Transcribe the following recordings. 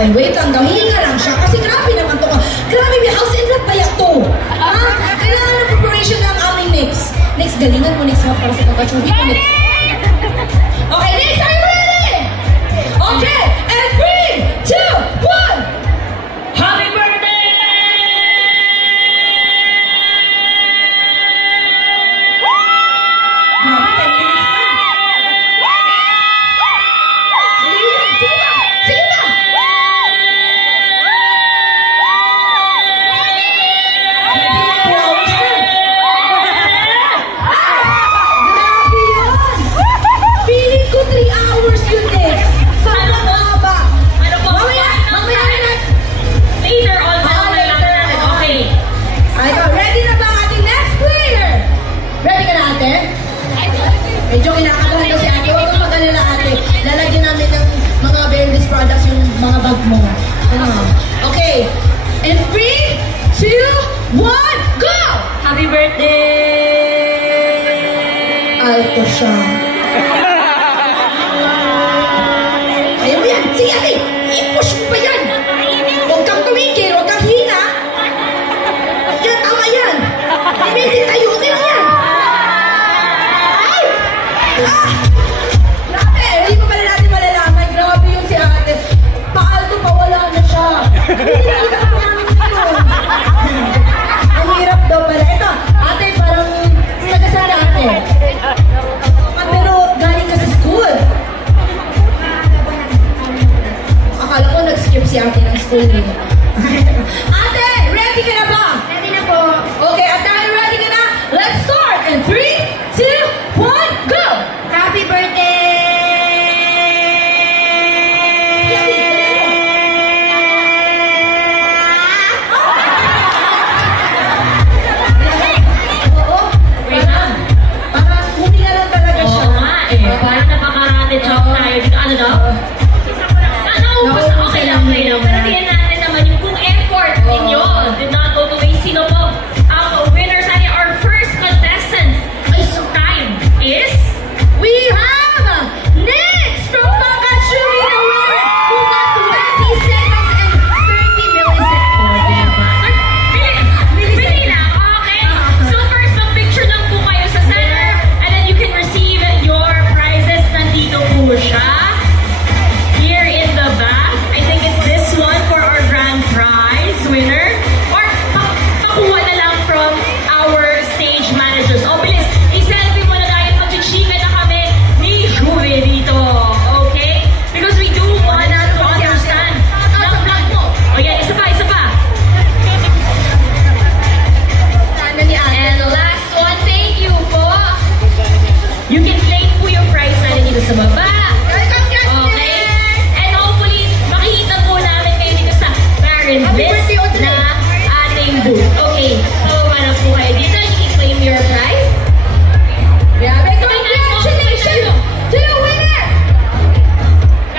Ay, wait lang daw. Hihinga lang siya. Kasi grabe naman to. Grabe, may house and lot ba yan to? Ha? Kailangan ng preparation ng aming next. Next, galingan mo next para sa kakachubi ko next. Okay, next, are you ready? Okay, and 3, 2, 1! Happy birthday! Medyo kinakabahan daw si ate. Huwag kang mag-alala ate. Lalagyan namin ng mga Berlis products yung mga bag mo. Okay. And 3, 2, 1, go! Happy birthday! Alto siya. Ayaw mo yan. Sige ate. I-push mo pa yan. Huwag kang tumigil. Huwag kang hina. Yan, tama yan. Imagine tayo. Okay lang yan. Grabe! Hindi pa pala natin malalaman. Grabe yung si ate. Paalto pa, wala na siya. Hindi na ikaw namin yun. Ang hirap daw pala. Ito, ate, parang taga-sana ate. Pero galing ka sa school. Akala ko nag-skip si ate ng school. Ate, ready ka na ba? Ready na po. Okay, ate, ready ka na? Let's start! And 3, 2, 1, go! Happy birthday! Wait lang. Parang huminga lang talaga siya. Oo nga eh. Parang napakarate chop tayo dito. Ano daw? Naubos na. Okay lang, okay lang. Pero tingnan natin naman yung kung effort ninyo did not go to waste. Sino po ang winner sa our first contestant time is We have next from Pakachubi, the winner who got 20 seconds and 30 milliseconds. Bili lang. Okay. So first, mag-picture lang po kayo sa center and then you can receive your prizes. Nandito po siya. Here in the back. I think it's this one for our grand prize winner. Or pakuha na lang from our stage managers. O bilis, i-selfie mo na dahil mag-chika na kami ni Juve dito. Okay? Because we do want to understand. Naka-vlog mo. O yan, isa pa, isa pa. And last one, thank you po. You can claim po yung prize natin dito sa baba. Okay? And hopefully, makikita po namin kayo dito sa Baron Bliss na ating booth. Okay, so na po kayo dito. You can claim your prize. Grabe, congratulations to the winner!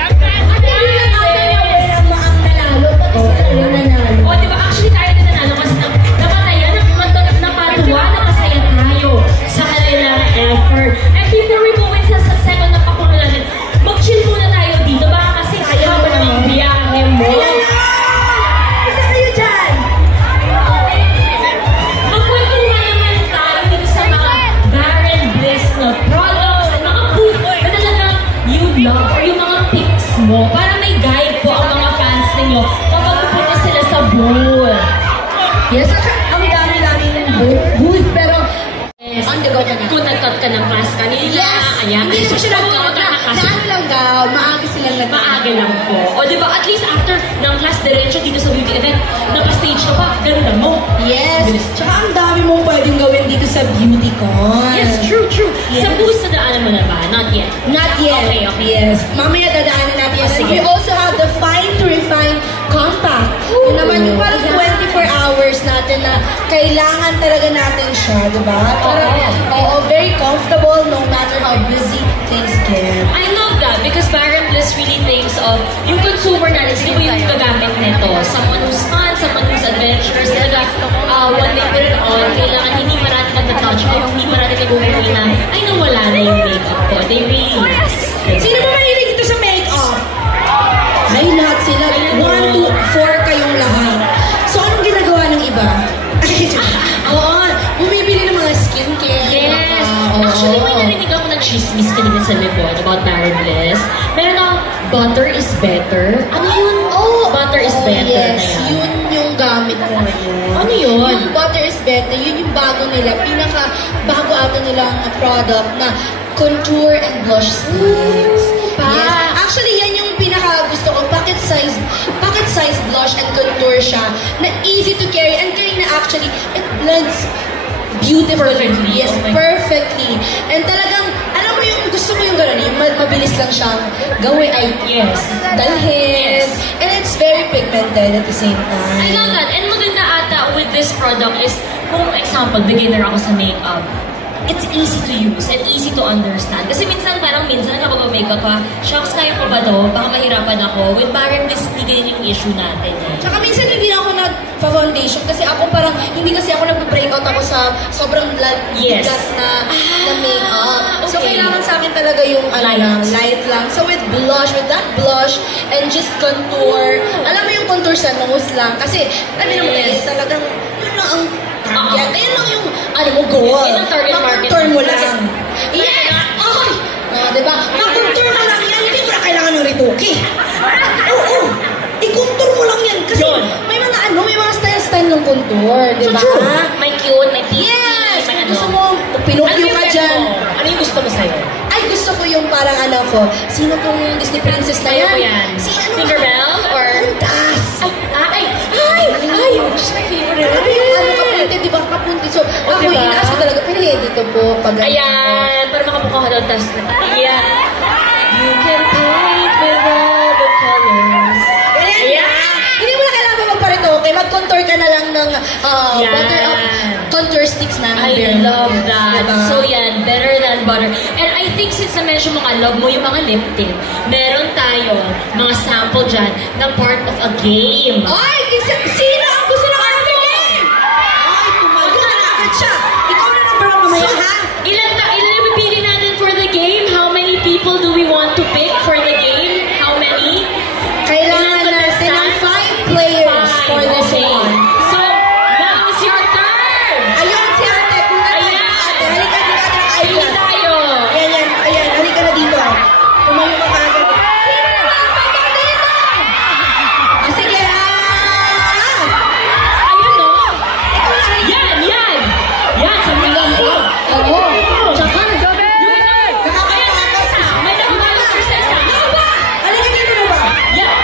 Hindi lang ate yung winner mo ang nanalo, pati sila yung nanalo. O, diba? Actually, tayo din nanalo kasi napatayan, napatuwa, napasaya tayo sa kanilang effort. And before we go in sa second na pakulo natin, mag-chill muna tayo dito. Baka kasi habang ng biyahe mo. Isa kayo dyan! Magkwentuhan naman tayo dito sa mga Baron Bliss na products at mga booth na talagang you love or yung mga picks mo para may guide po ang mga fans ninyo kapag pupunta sila sa booth. Yes, ang dami-dami ng booth, pero on the go ka na. Kung nag-cut ka ng class kanila, ayan. Hindi naman siya nag-cut na ano lang daw, maaga silang nag-cut. Maaga lang po. O diba, at least after ng class diretso dito sa beauty event, naka-stage ka pa, ganda mo. Yes, tsaka ang dami mong pwedeng gawin dito sa beauty con. Yes, true, true. Sa booth na daanan mo na ba? Not yet. Not yet. Okay, okay. Yes. Mamaya dadaanan natin yan. Sige. We also have the Fine to Refine Compact. Yun naman yung parang 24 hours natin na kailangan talaga natin siya, diba? Parang, very comfortable no matter how busy things get. I love that because Baron Bliss really thinks of yung consumer natin, sino ba yung gagamit nito? Someone who's fun, someone who's adventurous. Talaga, when they put it on, kailangan hindi marami nag-touch up, hindi marami nag-uwi na, ay nawala na yung makeup ko. They really like. Sino ba mahilig ito sa makeup? Ay, lahat sila. Actually, may narinig ako ng chismis kanina sa likod about Darren Bliss. Meron ako, butter is better. Ano yun? Butter is better Yes, na yan. yun yung gamit ko ngayon. Ano yun? Yung butter is better, yun yung bago nila, bago ata nilang product na contour and blush sticks. Yes. Actually, yan yung gusto ko, pocket size blush and contour siya, na easy to carry, and carry na actually, it blends beautifully. Perfectly. Yes, perfectly. And talagang, alam mo yung gusto ko yung gano'n, yung mabilis lang siyang gawin, dalhin. And it's very pigmented at the same time. I love that. And maganda ata with this product is, kung example, beginner ako sa makeup, it's easy to use and easy to understand. Kasi minsan kapag makeup ka, shucks, kaya ko ba to? Baka mahirapan ako. With Darren Bliss, hindi ganyan yung issue natin eh. Tsaka minsan hindi na ako nag-foundation kasi ako parang, hindi kasi ako nag-breakout ako sa sobrang Yes. bigat na makeup. So Okay. kailangan sa akin talaga yung light lang. So with that blush and just contour, alam mo yung contour sa nose lang. Kasi, talagang, yun lang ang target. Ayun lang yung, goal. Yun ang target market. Contour mo lang. Yes! Okay! Diba? Contour mo lang yan. Hindi mo na kailangan ng rituki. Oo. I-contour mo lang yan. Kasi Yun. may mga style ng contour. Diba? So true. May cute, may pinky, Yes! may Gusto mo, pinukyo ka dyan. Ano yung gusto mo sa'yo? Ay, gusto ko yung parang sino tong Disney princess na Sa'yo yan? yan. Si Tinkerbell or? Puntas! Ay! She's my favorite. Grabe yung kapunti, di ba? Kapunti. So, ako diba? inaas ko talaga, pero dito po. Ayan, para makamukha ka doon. Tapos, yeah. You can paint with all the colors. Ayan! Hindi mo na kailangan magparitoke. Mag-contour ka na lang ng butter up contour sticks na. I love that. Diba? So yan, better than butter. And I think since na-mention mo nga, love mo yung mga lip tint, meron tayo mga sample dyan na part of a game. Ay! Sino ang gusto ng aming game? Ay, tumayo na agad siya. Ikaw na number one mamaya, ha? Ilan yung pipili natin for the game? How many people do we want to pick for the game? How many? Kailangan natin ng 5 players for this one. So, now is your turn! Ayun, si ate. Kung Ayan. ate, halika dito natin ang Ayun eyeglass. tayo! Ayan, halika na dito. Tumayo ka agad. Sino na ang pagkakita dito? Sige, Ayun no? Yan! Yan! Sa mga po! Oo. Tsaka, May nakakalapar sa isa! halika dito na ba? Yan!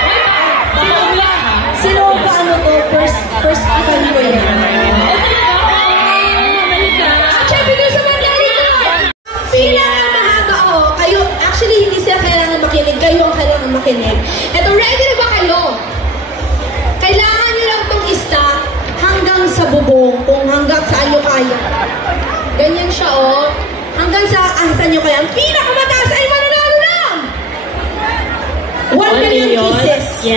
Baka umiyak ha? Sino ba to? First fan ko yan. Actually, bigay sa mga dito. Sila ang mahaba kayo, actually, hindi sila kailangan makinig. Kayo ang kailangan makinig. Eto, ready na ba kayo? Kailangan nyo lang itong i-stack hanggang sa bubong, kung hanggang saan nyo kaya. Ganyan siya, hanggang sa saan nyo kaya. Ang pinakamataas ay mananalo lang! 1 million pieces. Yan!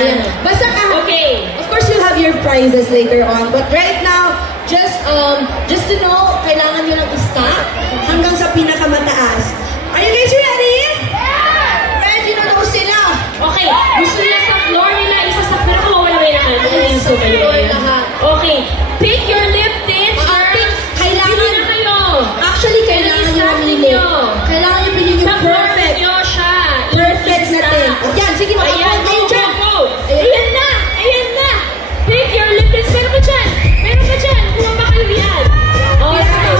Ayan. Basta Okay. of course, you'll have your prizes later on. But right now, just to know, kailangan nyo lang i-stack hanggang sa pinakamataas. Are you guys ready? Ready na daw sila. Okay, gusto nila sa floor nila, isa sa pinakawala na Sa floor lahat. Okay, pick your lip tints or Kailangan, pili na kayo. actually, kailangan nyo I-stack mamili. ninyo. Kailangan nyo pili Sa yung floor perfect. ninyo siya. Perfect natin. Yan, sige, Ayan, makapunta kayo go, dyan. go. Ayan. Ayan na! Ayan na! Pick your lip tints. Meron pa dyan. Meron pa dyan. Kuha ba kayo yan? Okay.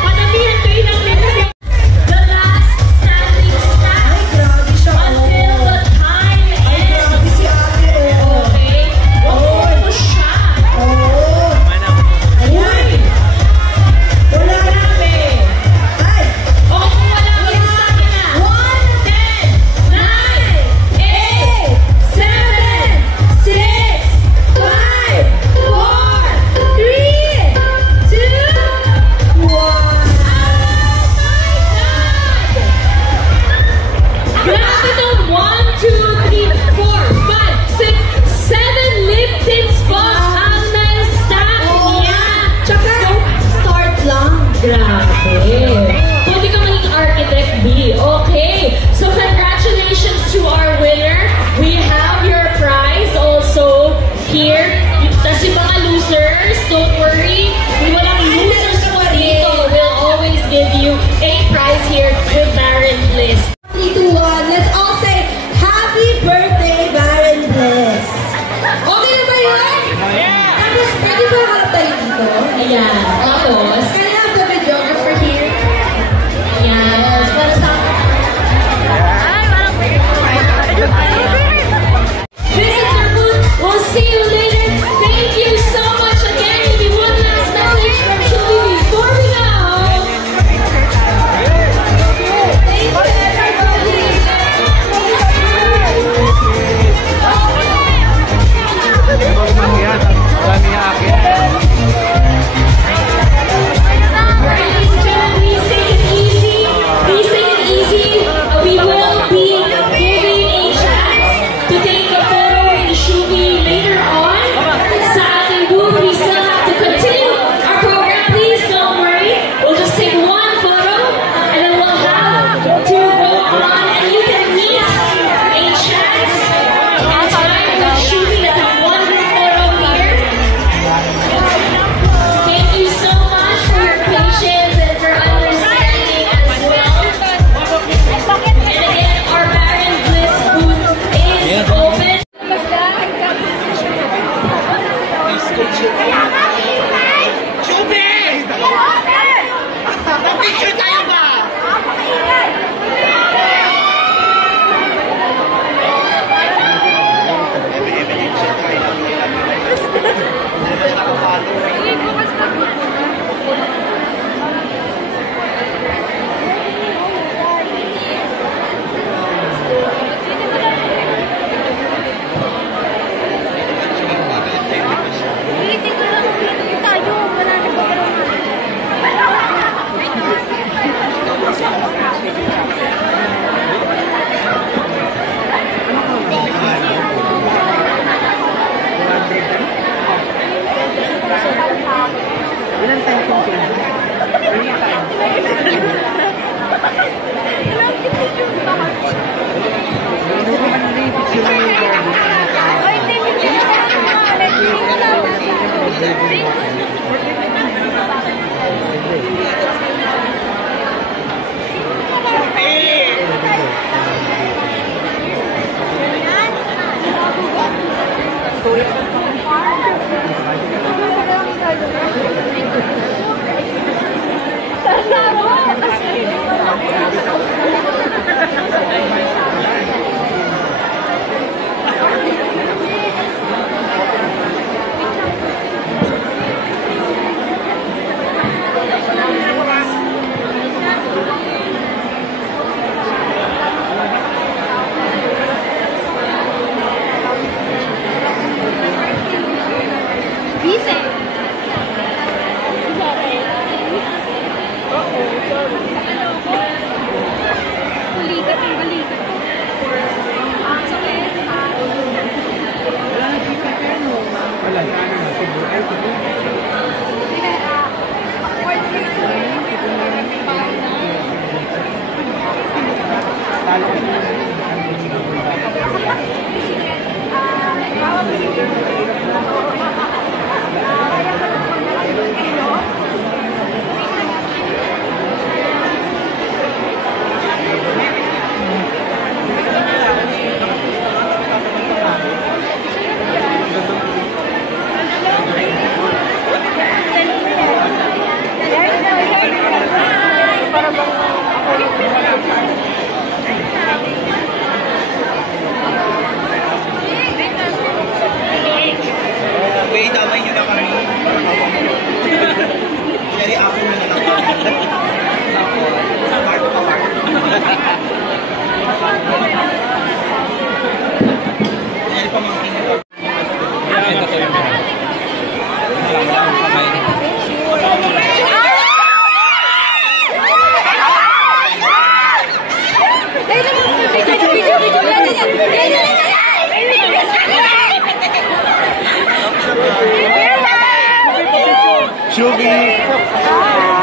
Panamihan kayo ng lip tints. The Wait, damay nyo na kami. Kaya ako na lang kami. Apart. Kaya pamangkin ko. Ito ko yung Shubi!